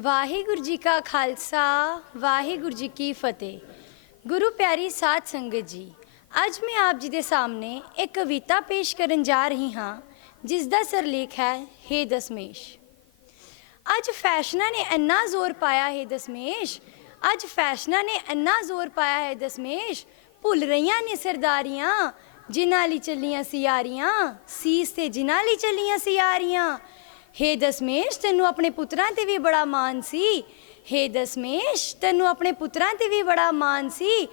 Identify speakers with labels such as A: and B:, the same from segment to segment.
A: ਵਾਹਿਗੁਰੂ ਜੀ ਕਾ ਖਾਲਸਾ, ਵਾਹਿਗੁਰੂ ਜੀ ਕੀ ਫਤਿਹ। ਗੁਰੂ ਪਿਆਰੀ ਸਾਧ ਸੰਗਤ ਜੀ, ਅੱਜ ਮੈਂ ਆਪ ਜੀ ਦੇ ਸਾਹਮਣੇ ਇੱਕ ਕਵਿਤਾ ਪੇਸ਼ ਕਰਨ ਜਾ ਰਹੀ ਹਾਂ, ਜਿਸ ਦਾ ਸਰਲੇਖ ਹੈ, ਹੇ ਦਸਮੇਸ਼। ਅੱਜ ਫੈਸ਼ਨਾਂ ਨੇ ਇੰਨਾ ਜ਼ੋਰ ਪਾਇਆ, ਹੈ ਦਸਮੇਸ਼, ਅੱਜ ਫੈਸ਼ਨਾਂ ਨੇ ਇੰਨਾ ਜ਼ੋਰ ਪਾਇਆ, ਹੈ ਦਸਮੇਸ਼, ਭੁੱਲ ਰਹੀਆਂ ਨੇ ਸਰਦਾਰੀਆਂ, ਜਿਨ੍ਹਾਂ ਲਈ ਚੱਲੀਆਂ ਸਿਆਰੀਆਂ, ਸੀਸ ਤੇ ਜਿਨ੍ਹਾਂ ਲਈ ਚੱਲੀਆਂ ਸਿਆਰੀਆਂ ਹੇ ਦਸਮੇਸ਼, ਤੈਨੂੰ ਆਪਣੇ ਪੁੱਤਰਾਂ ਤੇ ਵੀ ਬੜਾ ਮਾਣ ਸੀ। ਹੇ ਦਸਮੇਸ਼, ਤੈਨੂੰ ਆਪਣੇ ਪੁੱਤਰਾਂ ਤੇ ਵੀ ਬੜਾ ਮਾਣ ਸੀ।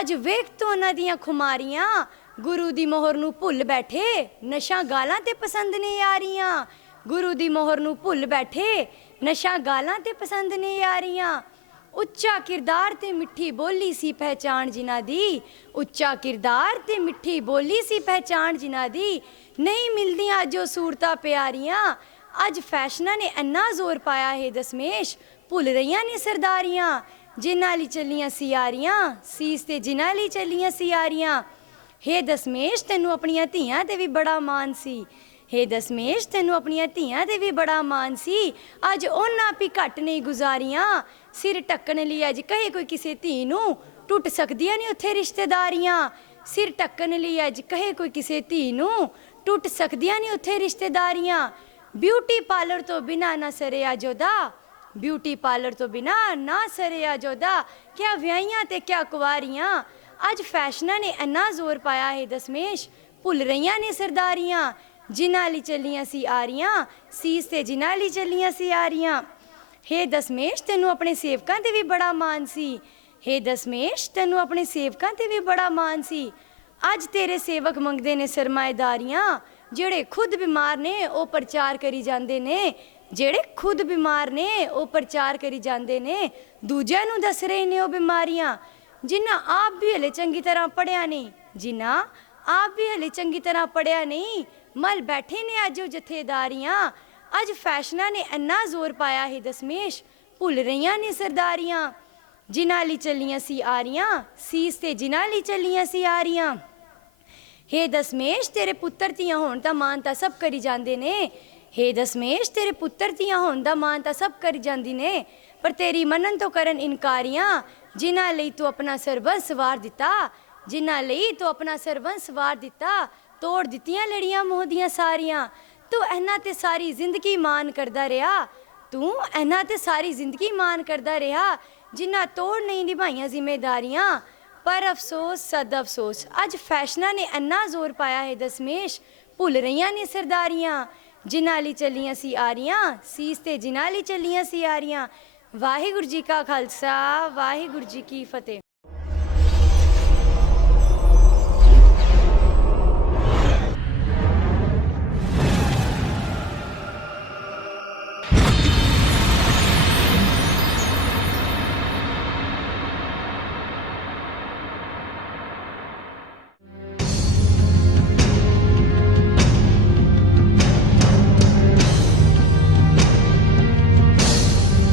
A: ਅੱਜ ਵੇਖ ਤੂੰ ਉਹਨਾਂ ਦੀਆਂ ਖੁਮਾਰੀਆਂ, ਗੁਰੂ ਦੀ ਮੋਹਰ ਨੂੰ ਭੁੱਲ ਬੈਠੇ। ਨਸ਼ਾ ਗਾਲਾਂ ਤੇ ਪਸੰਦ ਨੇ ਯਾਰੀਆਂ ਗੁਰੂ ਦੀ ਮੋਹਰ ਨੂੰ ਭੁੱਲ ਬੈਠੇ। ਨਸ਼ਾ ਗਾਲਾਂ ਤੇ ਪਸੰਦ ਨਹੀਂ ਆ ਰਹੀਆਂ। ਉੱਚਾ ਕਿਰਦਾਰ ਤੇ ਮਿੱਠੀ ਬੋਲੀ ਸੀ ਪਹਿਚਾਨ ਜਿਨ੍ਹਾਂ ਦੀ। ਉੱਚਾ ਕਿਰਦਾਰ ਤੇ ਮਿੱਠੀ ਬੋਲੀ ਸੀ ਪਹਿਚਾਨ ਜਿਨ੍ਹਾਂ ਦੀ। ਨਹੀਂ ਮਿਲਦੀਆਂ ਜੋ ਸੂਰਤਾਂ ਪਿਆਰੀਆਂ। ਅੱਜ ਫੈਸ਼ਨਾਂ ਨੇ ਇੰਨਾ ਜ਼ੋਰ ਪਾਇਆ ਹੈ ਦਸਮੇਸ਼, ਭੁੱਲ ਰਹੀਆਂ ਨੇ ਸਰਦਾਰੀਆਂ, ਜਿਨ੍ਹਾਂ ਲਈ ਚੱਲੀਆਂ ਸਿਆਰੀਆਂ, ਸੀਸ ਤੇ ਜਿਨ੍ਹਾਂ ਲਈ ਚੱਲੀਆਂ ਸਿਆਰੀਆਂ। ਹੇ ਦਸਮੇਸ਼, ਤੈਨੂੰ ਆਪਣੀਆਂ ਧੀਆਂ ਤੇ ਵੀ ਬੜਾ ਮਾਣ ਸੀ। ਹੇ ਦਸਮੇਸ਼, ਤੈਨੂੰ ਆਪਣੀਆਂ ਧੀਆਂ ਤੇ ਵੀ ਬੜਾ ਮਾਣ ਸੀ। ਅੱਜ ਉਹਨਾਂ ਵੀ ਘੱਟ ਨਹੀਂ ਗੁਜ਼ਾਰੀਆਂ। ਸਿਰ ਟੱਕਣ ਲਈ ਅੱਜ ਕਹੇ ਕੋਈ ਕਿਸੇ ਧੀ ਨੂੰ, ਟੁੱਟ ਸਕਦੀਆਂ ਨਹੀਂ ਉੱਥੇ ਰਿਸ਼ਤੇਦਾਰੀਆਂ। ਸਿਰ ਟੱਕਣ ਲਈ ਅੱਜ ਕਹੇ ਕੋਈ ਕਿਸੇ ਧੀ ਨੂੰ, ਟੁੱਟ ਸਕਦੀਆਂ ਨਹੀਂ ਉੱਥੇ ਰਿਸ਼ਤੇਦਾਰੀਆਂ। ਬਿਊਟੀ ਪਾਰਲਰ ਤੋਂ ਬਿਨਾ ਨਾ ਸਰਿਆ ਜੋਦਾ ਬਿਊਟੀ ਪਾਰਲਰ ਤੋਂ ਬਿਨਾ ਨਾ ਸਰਿਆ ਜੋਦਾ ਕਿਆ ਵਿਆਹੀਆਂ ਤੇ ਕਿਆ ਕੁਵਾਰੀਆਂ। ਅੱਜ ਫੈਸ਼ਨਾਂ ਨੇ ਇੰਨਾ ਜ਼ੋਰ ਪਾਇਆ ਹੈ ਦਸਮੇਸ਼, ਭੁੱਲ ਰਹੀਆਂ ਨੇ ਸਰਦਾਰੀਆਂ। ਜਿਨ੍ਹਾਂ ਲਈ ਚੱਲੀਆਂ ਸੀ ਆਰੀਆਂ, ਸੀਸ ਤੇ ਜਿਨ੍ਹਾਂ ਲਈ ਚੱਲੀਆਂ ਸੀ ਆਰੀਆਂ। ਹੇ ਦਸਮੇਸ਼, ਤੈਨੂੰ ਆਪਣੇ ਸੇਵਕਾਂ ਤੇ ਵੀ ਬੜਾ ਮਾਣ ਸੀ। ਹੇ ਦਸਮੇਸ਼, ਤੈਨੂੰ ਆਪਣੇ ਸੇਵਕਾਂ ਤੇ ਵੀ ਬੜਾ ਮਾਣ ਸੀ। ਅੱਜ ਤੇਰੇ ਸੇਵਕ ਮੰਗਦੇ ਨੇ ਸਰਮਾਏਦਾਰੀਆਂ। ਜਿਹੜੇ ਖੁਦ ਬਿਮਾਰ ਨੇ, ਉਹ ਪ੍ਰਚਾਰ ਕਰੀ ਜਾਂਦੇ ਨੇ। ਜਿਹੜੇ ਖੁਦ ਬਿਮਾਰ ਨੇ, ਉਹ ਪ੍ਰਚਾਰ ਕਰੀ ਜਾਂਦੇ ਨੇ। ਦੂਜਿਆਂ ਨੂੰ ਦੱਸ ਰਹੇ ਨੇ ਉਹ ਬਿਮਾਰੀਆਂ, ਜਿਨ੍ਹਾਂ ਆਪ ਵੀ ਹਲੇ ਚੰਗੀ ਤਰ੍ਹਾਂ ਪੜਿਆ ਨਹੀਂ, ਜਿਨ੍ਹਾਂ ਆਪ ਵੀ ਹਲੇ ਚੰਗੀ ਤਰ੍ਹਾਂ ਪੜਿਆ ਨਹੀਂ। ਮਲ ਬੈਠੇ ਨੇ ਅੱਜ ਉਹ ਜਥੇਦਾਰੀਆਂ। ਅੱਜ ਫੈਸ਼ਨਾਂ ਨੇ ਇੰਨਾ ਜ਼ੋਰ ਪਾਇਆ ਹੈ ਦਸਮੇਸ਼, ਭੁੱਲ ਰਹੀਆਂ ਨੇ ਸਰਦਾਰੀਆਂ। ਜਿਨ੍ਹਾਂ ਲਈ ਚੱਲੀਆਂ ਸੀ ਆਰੀਆਂ, ਸੀਸ ਤੇ ਜਿਨ੍ਹਾਂ ਲਈ ਚੱਲੀਆਂ ਸੀ ਆਰੀਆਂ। ਹੇ ਦਸਮੇਸ਼, ਤੇਰੇ ਪੁੱਤਰ ਧੀਆਂ ਹੋਣ ਤਾਂ ਮਾਨ ਤਾਂ ਸਭ ਕਰੀ ਜਾਂਦੇ ਨੇ। ਹੇ ਦਸਮੇਸ਼, ਤੇਰੇ ਪੁੱਤਰ ਧੀਆਂ ਹੋਣ ਦਾ ਮਾਨ ਤਾਂ ਸਭ ਕਰੀ ਜਾਂਦੀ ਨੇ। ਪਰ ਤੇਰੀ ਮੰਨਣ ਤੋਂ ਕਰਨ ਇਨਕਾਰੀਆਂ, ਜਿਨ੍ਹਾਂ ਲਈ ਤੂੰ ਆਪਣਾ ਸਰਬੰਸ ਵਾਰ ਦਿੱਤਾ, ਜਿਨ੍ਹਾਂ ਲਈ ਤੂੰ ਆਪਣਾ ਸਰਬੰਸ ਸਵਾਰ ਦਿੱਤਾ, ਤੋੜ ਦਿੱਤੀਆਂ ਲੜੀਆਂ ਮੋਹ ਦੀਆਂ ਸਾਰੀਆਂ। ਤੂੰ ਇਹਨਾਂ ਤੇ ਸਾਰੀ ਜ਼ਿੰਦਗੀ ਮਾਨ ਕਰਦਾ ਰਿਹਾ। ਤੂੰ ਇਹਨਾਂ ਤੇ ਸਾਰੀ ਜ਼ਿੰਦਗੀ ਮਾਨ ਕਰਦਾ ਰਿਹਾ, ਜਿਨ੍ਹਾਂ ਤੋੜ ਨਹੀਂ ਨਿਭਾਈਆਂ ਜ਼ਿੰਮੇਦਾਰੀਆਂ। ਪਰ ਅਫਸੋਸ, ਸਦ ਅਫਸੋਸ। ਅੱਜ ਫੈਸ਼ਨਾਂ ਨੇ ਇੰਨਾ ਜ਼ੋਰ ਪਾਇਆ ਹੈ ਦਸਮੇਸ਼, ਭੁੱਲ ਰਹੀਆਂ ਨੇ ਸਰਦਾਰੀਆਂ। ਜਿਨ੍ਹਾਂ ਲਈ ਚੱਲੀਆਂ ਸੀ ਆਰੀਆਂ, ਸੀਸ ਤੇ ਜਿਨ੍ਹਾਂ ਲਈ ਚੱਲੀਆਂ ਸੀ ਆਰੀਆਂ। ਵਾਹਿਗੁਰੂ ਜੀ ਕਾ ਖਾਲਸਾ, ਵਾਹਿਗੁਰੂ ਜੀ ਕੀ ਫਤਿਹ।